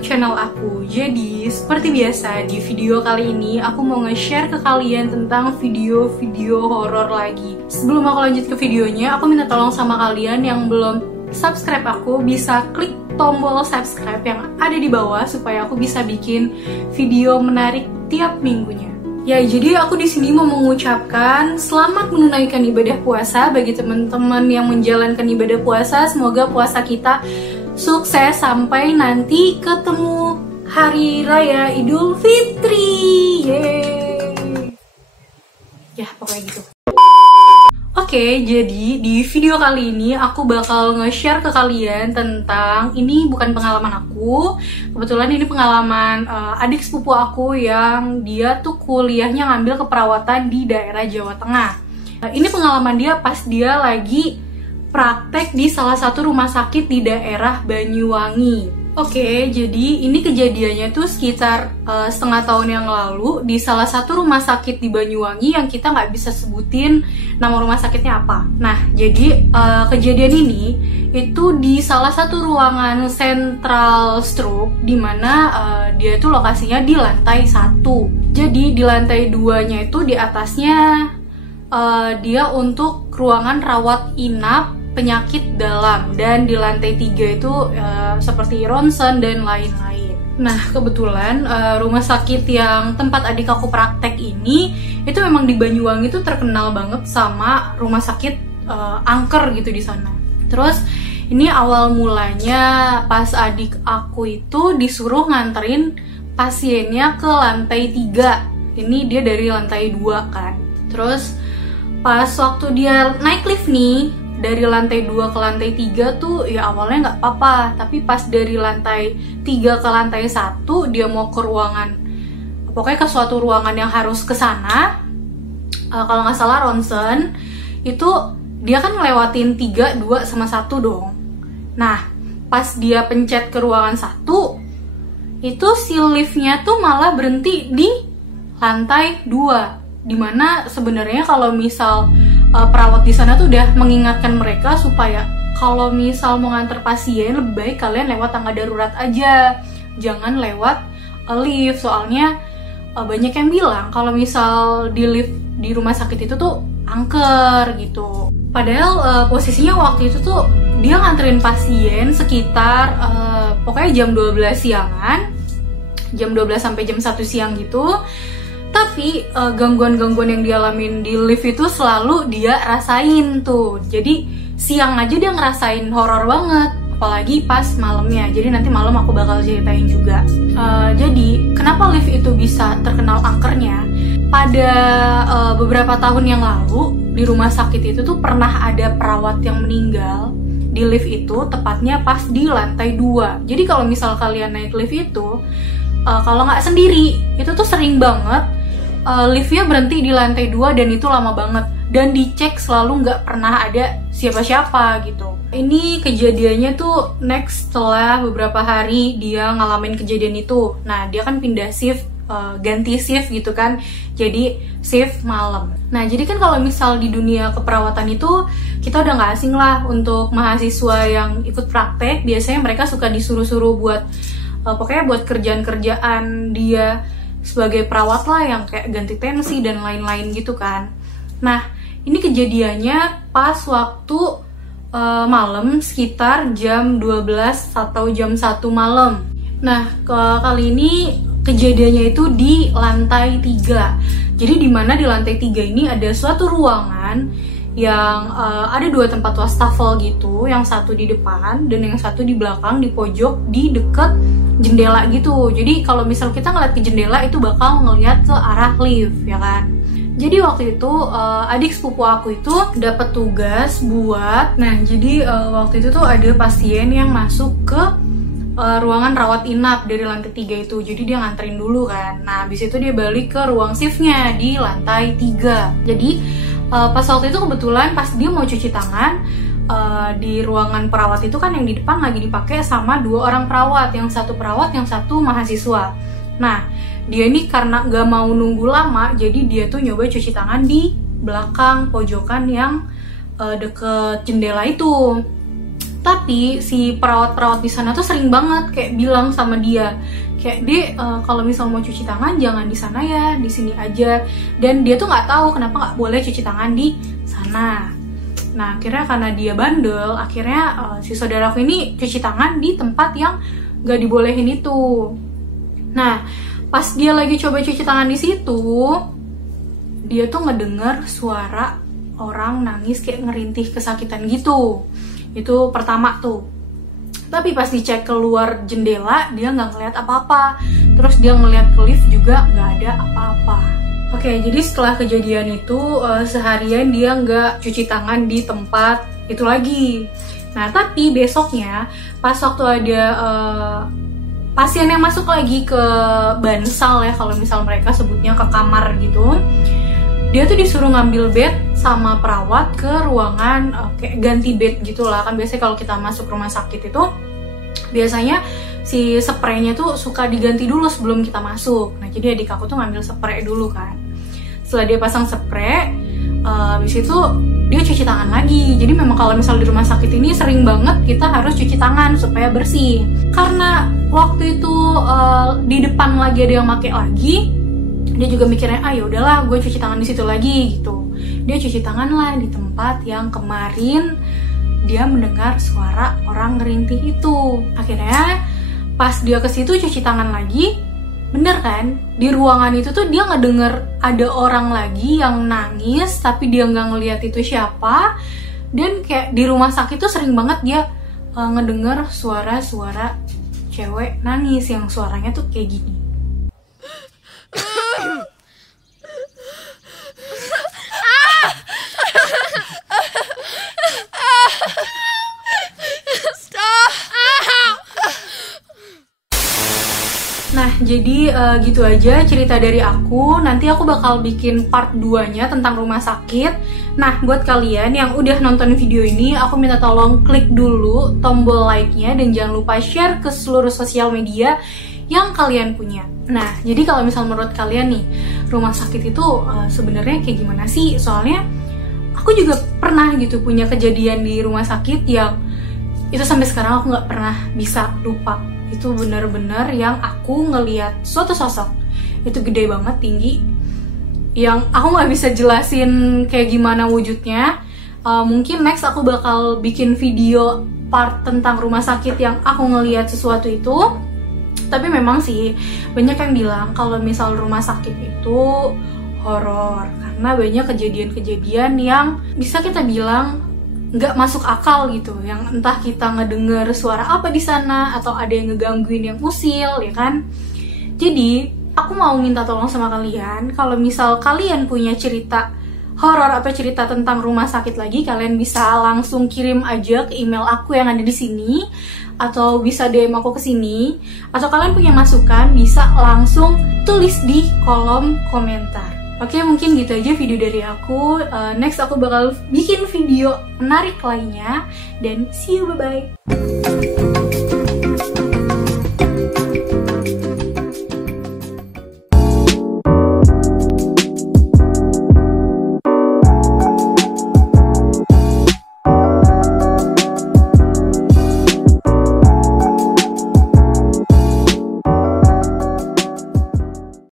YouTube channel aku. Jadi, seperti biasa di video kali ini aku mau nge-share ke kalian tentang video-video horor lagi. Sebelum aku lanjut ke videonya, aku minta tolong sama kalian yang belum subscribe aku bisa klik tombol subscribe yang ada di bawah supaya aku bisa bikin video menarik tiap minggunya. Ya, jadi aku di sini mau mengucapkan selamat menunaikan ibadah puasa bagi teman-teman yang menjalankan ibadah puasa. Semoga puasa kita sukses sampai nanti ketemu Hari Raya Idul Fitri. Yeay. Ya, pokoknya gitu. Oke, jadi di video kali ini aku bakal nge-share ke kalian tentang, ini bukan pengalaman aku, kebetulan ini pengalaman adik sepupu aku yang dia tuh kuliahnya ngambil keperawatan di daerah Jawa Tengah. Ini pengalaman dia pas dia lagi praktek di salah satu rumah sakit di daerah Banyuwangi. Oke, jadi ini kejadiannya tuh sekitar setengah tahun yang lalu di salah satu rumah sakit di Banyuwangi yang kita nggak bisa sebutin nama rumah sakitnya apa. Nah, jadi kejadian ini itu di salah satu ruangan Central Stroke di mana dia itu lokasinya di lantai 1. Jadi di lantai 2-nya itu di atasnya dia untuk ruangan rawat inap penyakit dalam, dan di lantai 3 itu seperti ronsen dan lain-lain. Nah, kebetulan rumah sakit yang tempat adik aku praktek ini itu memang di Banyuwangi itu terkenal banget sama rumah sakit angker gitu di sana. Terus ini awal mulanya pas adik aku itu disuruh nganterin pasiennya ke lantai 3. Ini dia dari lantai 2 kan. Terus pas waktu dia naik lift nih dari lantai 2 ke lantai 3 tuh ya awalnya nggak apa-apa, tapi pas dari lantai 3 ke lantai 1 dia mau ke ruangan, pokoknya ke suatu ruangan yang harus ke sana, kalau nggak salah ronsen, itu dia kan ngelewatin 3, 2, sama 1 dong. Nah, pas dia pencet ke ruangan 1, itu si liftnya tuh malah berhenti di lantai 2, dimana sebenarnya kalau misal perawat di sana tuh udah mengingatkan mereka supaya kalau misal mau nganter pasien lebih baik kalian lewat tangga darurat aja, jangan lewat lift. Soalnya banyak yang bilang kalau misal di lift di rumah sakit itu tuh angker gitu. Padahal posisinya waktu itu tuh dia nganterin pasien sekitar pokoknya jam 12 siangan, jam 12 sampai jam 1 siang gitu. Tapi gangguan-gangguan yang dialamin di lift itu selalu dia rasain tuh. Jadi siang aja dia ngerasain horor banget, apalagi pas malamnya. Jadi nanti malam aku bakal ceritain juga. Jadi kenapa lift itu bisa terkenal angkernya? Pada beberapa tahun yang lalu di rumah sakit itu tuh pernah ada perawat yang meninggal di lift itu, tepatnya pas di lantai 2. Jadi kalau misal kalian naik lift itu, kalau nggak sendiri, itu tuh sering banget liftnya berhenti di lantai 2 dan itu lama banget. Dan dicek selalu nggak pernah ada siapa-siapa gitu. Ini kejadiannya tuh next setelah beberapa hari dia ngalamin kejadian itu. Nah, dia kan pindah shift, ganti shift gitu kan. Jadi shift malam. Nah, jadi kan kalau misal di dunia keperawatan itu kita udah nggak asing lah untuk mahasiswa yang ikut praktek. Biasanya mereka suka disuruh-suruh buat pokoknya buat kerjaan-kerjaan dia sebagai perawat lah, yang kayak ganti tensi dan lain-lain gitu kan. Nah, ini kejadiannya pas waktu malam sekitar jam 12 atau jam 1 malam. Nah, kali ini kejadiannya itu di lantai 3. Jadi dimana di lantai 3 ini ada suatu ruangan yang ada 2 tempat wastafel gitu, yang satu di depan dan yang satu di belakang, di pojok, di deket jendela gitu. Jadi kalau misal kita ngeliat ke jendela itu bakal ngeliat ke arah lift ya kan. Jadi waktu itu adik sepupu aku itu dapat tugas buat, nah jadi waktu itu tuh ada pasien yang masuk ke ruangan rawat inap dari lantai 3 itu. Jadi dia nganterin dulu kan. Nah habis itu dia balik ke ruang shiftnya di lantai 3. Jadi pas waktu itu kebetulan pas dia mau cuci tangan, di ruangan perawat itu kan yang di depan lagi dipakai sama 2 orang perawat, yang satu perawat, yang satu mahasiswa. Nah, dia ini karena gak mau nunggu lama, jadi dia tuh nyoba cuci tangan di belakang pojokan yang deket jendela itu. Tapi si perawat-perawat di sana tuh sering banget kayak bilang sama dia, kayak Dek, kalau misal mau cuci tangan jangan di sana ya, di sini aja. Dan dia tuh nggak tahu kenapa nggak boleh cuci tangan di sana. Nah akhirnya karena dia bandel, akhirnya si saudaraku ini cuci tangan di tempat yang nggak dibolehin itu. Nah pas dia lagi coba cuci tangan di situ, dia tuh ngedenger suara orang nangis kayak ngerintih kesakitan gitu. Itu pertama tuh. Tapi pas dicek keluar jendela, dia nggak ngeliat apa-apa. Terus dia ngeliat ke lift juga nggak ada apa-apa. Oke, jadi setelah kejadian itu seharian dia nggak cuci tangan di tempat itu lagi. Nah tapi besoknya pas waktu ada pasien yang masuk lagi ke bansal ya, kalau misal mereka sebutnya ke kamar gitu, dia tuh disuruh ngambil bed sama perawat ke ruangan kayak ganti bed gitulah. Kan biasanya kalau kita masuk rumah sakit itu biasanya si spraynya tuh suka diganti dulu sebelum kita masuk. Nah jadi adik aku tuh ngambil spray dulu kan. Setelah dia pasang spray, habis itu dia cuci tangan lagi. Jadi memang kalau misal di rumah sakit ini sering banget kita harus cuci tangan supaya bersih. Karena waktu itu di depan lagi ada yang pakai lagi, dia juga mikirnya ya udahlah gue cuci tangan di situ lagi gitu. Dia cuci tangan lah di tempat yang kemarin dia mendengar suara orang ngerintih itu. Akhirnya pas dia ke situ cuci tangan lagi, bener kan, di ruangan itu tuh dia ngedenger ada orang lagi yang nangis, tapi dia nggak ngeliat itu siapa. Dan kayak di rumah sakit tuh sering banget dia ngedenger suara-suara cewek nangis yang suaranya tuh kayak gini. Nah, jadi gitu aja cerita dari aku. Nanti aku bakal bikin part 2-nya tentang rumah sakit. Nah, buat kalian yang udah nonton video ini, aku minta tolong klik dulu tombol like-nya dan jangan lupa share ke seluruh sosial media yang kalian punya. Nah, jadi kalau misal menurut kalian nih, rumah sakit itu sebenarnya kayak gimana sih? Soalnya aku juga pernah gitu punya kejadian di rumah sakit yang itu sampai sekarang aku nggak pernah bisa lupa. Itu benar-benar yang aku ngeliat suatu sosok itu gede banget, tinggi, yang aku nggak bisa jelasin kayak gimana wujudnya. Mungkin next aku bakal bikin video part tentang rumah sakit yang aku ngeliat sesuatu itu. Tapi memang sih banyak yang bilang kalau misal rumah sakit itu horor karena banyak kejadian-kejadian yang bisa kita bilang nggak masuk akal gitu, yang entah kita ngedenger suara apa di sana atau ada yang ngegangguin yang usil, ya kan? Jadi aku mau minta tolong sama kalian, kalau misal kalian punya cerita horor atau cerita tentang rumah sakit lagi, kalian bisa langsung kirim aja ke email aku yang ada di sini, atau bisa DM aku ke sini, atau kalian punya masukan bisa langsung tulis di kolom komentar. Oke, mungkin gitu aja video dari aku. Next aku bakal bikin video menarik lainnya. Dan see you, bye-bye.